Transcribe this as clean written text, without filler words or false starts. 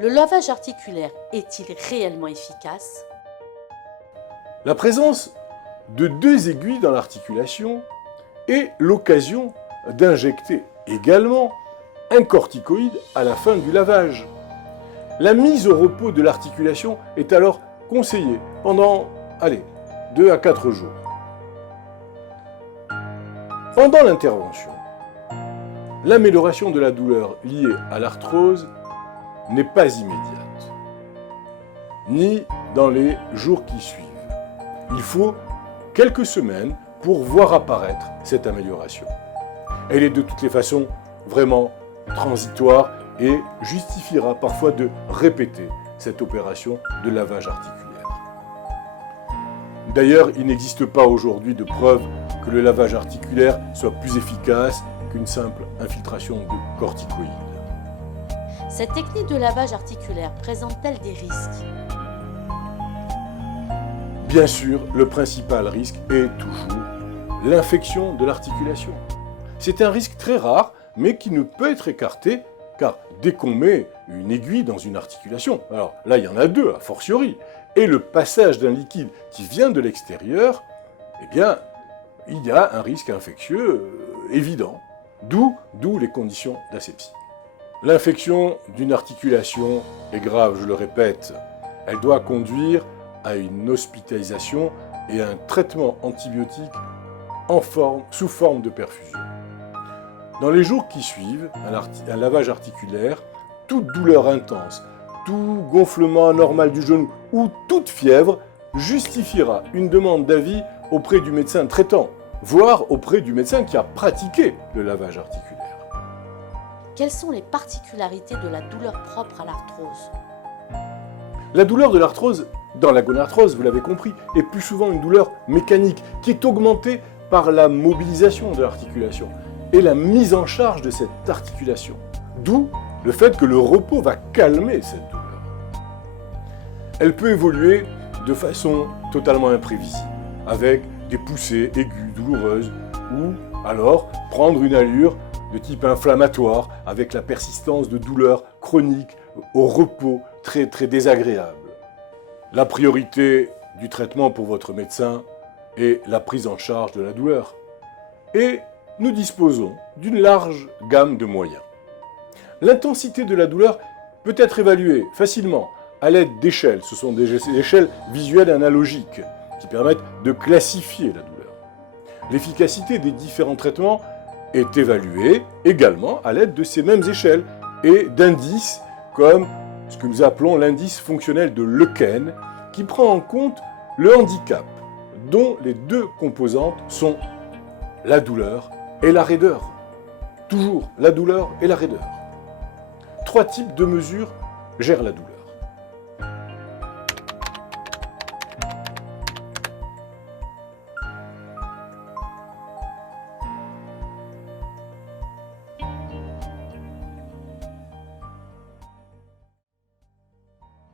Le lavage articulaire est-il réellement efficace? La présence de 2 aiguilles dans l'articulation est l'occasion d'injecter également un corticoïde à la fin du lavage. La mise au repos de l'articulation est alors conseillée pendant, 2 à 4 jours. Pendant l'intervention, l'amélioration de la douleur liée à l'arthrose n'est pas immédiate, ni dans les jours qui suivent. Il faut quelques semaines pour voir apparaître cette amélioration. Elle est de toutes les façons vraiment transitoire et justifiera parfois de répéter cette opération de lavage articulaire. D'ailleurs, il n'existe pas aujourd'hui de preuve que le lavage articulaire soit plus efficace qu'une simple infiltration de corticoïdes. Cette technique de lavage articulaire présente-t-elle des risques? Bien sûr, le principal risque est toujours l'infection de l'articulation. C'est un risque très rare, mais qui ne peut être écarté, car dès qu'on met une aiguille dans une articulation, alors là il y en a 2 a fortiori, et le passage d'un liquide qui vient de l'extérieur, eh bien, il y a un risque infectieux évident, d'où les conditions d'asepsie. L'infection d'une articulation est grave, je le répète. Elle doit conduire à une hospitalisation et à un traitement antibiotique sous forme de perfusion. Dans les jours qui suivent un lavage articulaire, toute douleur intense, tout gonflement anormal du genou ou toute fièvre justifiera une demande d'avis auprès du médecin traitant, voire auprès du médecin qui a pratiqué le lavage articulaire. Quelles sont les particularités de la douleur propre à l'arthrose? La douleur de l'arthrose, dans la gonarthrose, vous l'avez compris, est plus souvent une douleur mécanique qui est augmentée par la mobilisation de l'articulation et la mise en charge de cette articulation. D'où le fait que le repos va calmer cette douleur. Elle peut évoluer de façon totalement imprévisible, avec des poussées aiguës douloureuses, ou alors prendre une allure de type inflammatoire, avec la persistance de douleurs chroniques au repos très désagréable. La priorité du traitement pour votre médecin est la prise en charge de la douleur. Et nous disposons d'une large gamme de moyens. L'intensité de la douleur peut être évaluée facilement à l'aide d'échelles. Ce sont des échelles visuelles analogiques qui permettent de classifier la douleur. L'efficacité des différents traitements est évaluée également à l'aide de ces mêmes échelles et d'indices comme ce que nous appelons l'indice fonctionnel de Lequen, qui prend en compte le handicap, dont les 2 composantes sont la douleur et la raideur. Toujours la douleur et la raideur. 3 types de mesures gèrent la douleur.